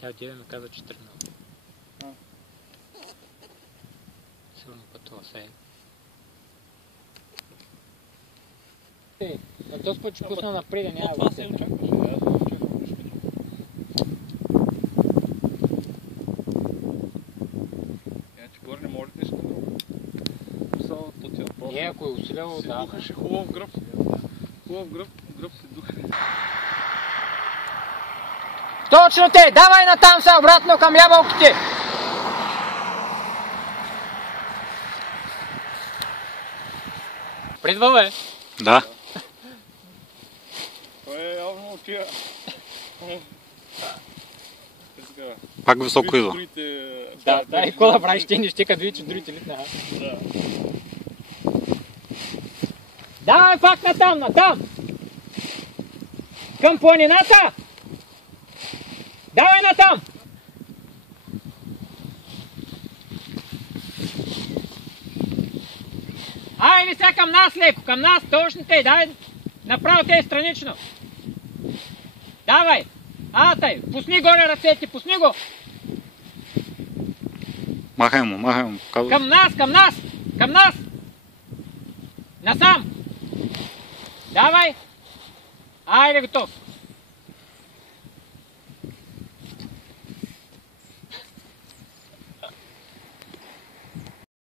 Тя отива ми каза, че тръгнала. Сигурно пътува се. Но този път ще пусна напред, да няма това се очакваше. Аз не очаквам нищо друго. Иначе горе не може нещо друго. Само то ти въпрос. Не, ако е усиляло, Се да. духаше хубав гръб. Хубав гръб се духа. Точно те! Давай натам са обратно към ябълките! Придва, бе! Да. Той е явно отива. Пак високо идва. Да, и какво да правиш, ти не ще като види, че другите литнаха. Да. Давай пак натам! Към планината! Давай натам! Айде сега към нас леко, към нас, точно те, давай направо те странично. Давай! Атай, пусни горе ръцете, пусни го! Махай му. Към нас! Насам! Давай! Айде, готов!